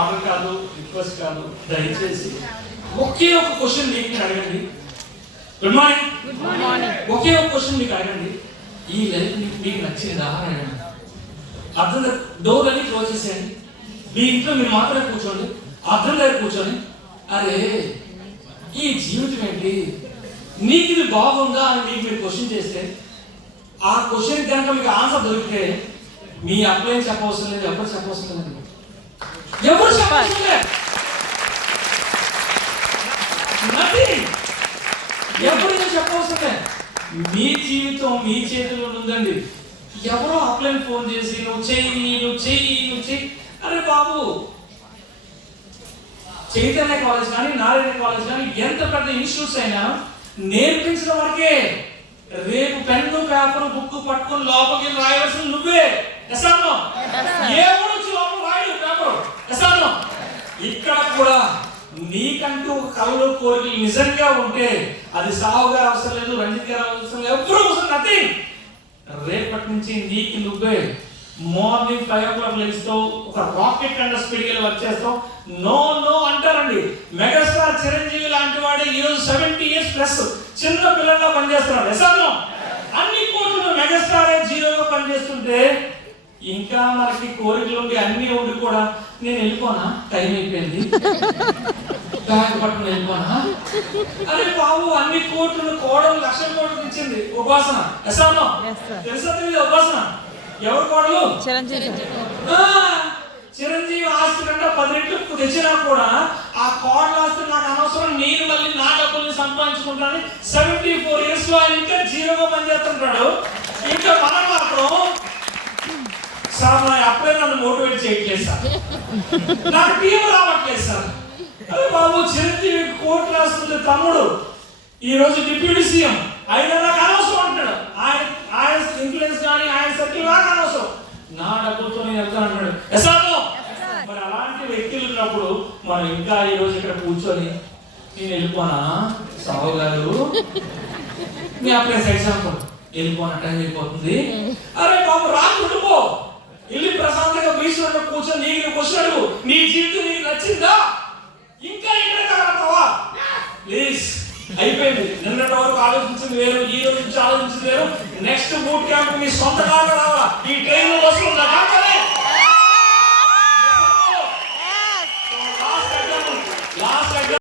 Order కాదు, request కాదు, దయచేసి ఒకే ఒక క్వశ్చన్ మీకు అడగండి. Good morning. ఒకే ఒక క్వశ్చన్ మీకు అడగండి. ఈ లైఫ్ మీకు నచ్చిందా అని అడగండి. అర్థం డోర్ అని క్లోజ్ చేసేయండి. మీ ఇంట్లో మీరు మాత్రమే కూర్చోండి. అర్థం దగ్గర కూర్చొని, అరే ఈ జీవితం ఏంటి, నీకు ఇది బాగుందా అని మీకు మీరు క్వశ్చన్ చేస్తే, ఆ క్వశ్చన్ కనుక మీకు ఆన్సర్ దొరికితే మీ అప్లై చెప్పవసరం లేదు, ఎవరు చెప్పవసరం లేదు. ఎవరు చెప్పవసరం. మీ జీవితం మీ చేతిలో ఉందండి. ఎవరో అప్లైన్ ఫోన్ చేసి నువ్వు చెయ్యి. అరే బాబు, చైతన్య కాలేజ్ కానీ నారాయణ కాలేజ్ కానీ ఎంత పెద్ద ఇన్స్టిట్యూట్స్ అయినా నేర్పించడం వరకే. రేపు పెన్ను పేపర్ బుక్ పట్టుకుని లోపలికి రాయవలసిన నువ్వే. ఇక్కడ కూడా నీకంటూ కళలు కోరికలు నిజంగా ఉంటే అది సాహు గారు అవసరం లేదు, రంజిత్ గారు అవసరం లేదు, ఎప్పుడు అవసరం నథింగ్. రేపటి నుంచి నీకు నువ్వే మార్నింగ్ 5 o'clock లేస్తావు, ఒక రాకెట్ కంటే స్పీడ్ గా వర్క్ చేస్తావు. నో అంటారండి. మెగాస్టార్ చిరంజీవి లాంటి వాడే ఈరోజు 70 years ప్లస్ చిన్న పిల్లల్లో పనిచేస్తున్నాడు. ఎసానో అన్ని కోట్లు మెగాస్టారే జీరోగా పనిచేస్తుంటే ఇంకా మనకి కోరికలు ఉండి అన్ని ఉండి కూడా నేను వెళ్ళిపోనా, టైం అయిపోయింది, బ్యాగ్ పట్టుకుని వెళ్ళిపోనా. అరే బాబు, అన్ని కోట్లు కోడలు 1,00,000 కోట్లు ఇచ్చింది ఉపాసన. ఎసానో తెలుసా తెలియదు ఉపాసన ఎవరు కోడలు? చిరంజీవి ఆస్తి కంటే 10 రెట్లు తెచ్చినా కూడా ఆ కోడల ఆస్తి నాకు అనవసరం, నేను మళ్ళీ నా డబ్బుల్ని సంపాదించుకుంటాను. 74 years లో ఆయన ఇంకా జీరోగా పనిచేస్తుంటాడు. ఇంకా మనం మాత్రం సార్ నా అప్పుడే నన్ను మోటివేట్ చేయట్లేదు సార్, నాకు టీం రావట్లేదు సార్. అరే బాబు, చిరంజీవి కోర్టు రాస్తుంది తమ్ముడు, ఈ రోజు డిప్యూటీ సీఎం అయినా నాకు అనవసరం అంటాడు. ఆయన ఇన్ఫ్లుయెన్స్ కానీ ఆయన సర్కిల్ నాకు అనవసరం, నా డబ్బులతో నేను వెళ్తాను అంటాడు. ఎసానో మరి అలాంటి వ్యక్తులు ఉన్నప్పుడు మనం ఇంకా ఈ రోజు ఇక్కడ కూర్చొని నేను వెళ్ళిపోనా సాహు గారు, మీ అప్లైన్స్ ఎగ్జాంపుల్ వెళ్ళిపోనా, టైం అయిపోతుంది. అరే బాబు, రాత్రి ఉండిపో, ఇల్లు ప్రశాంతంగా బీచ్లో కూర్చొని నీకు క్వశ్చన్ అడుగు, నీ జీవితం నీకు నచ్చిందా, ఇంకా ఇక్కడ కాదంటావా? ప్లీజ్ అయిపోయింది. నిన్నటి వరకు ఆలోచించింది వేరు, ఈ రోజు నుంచి ఆలోచించింది వేరు. నెక్స్ట్ బూట్ క్యాంప్ మీ సొంత కాగా రావాలా, ఈ ట్రైన్ వస్తుందా?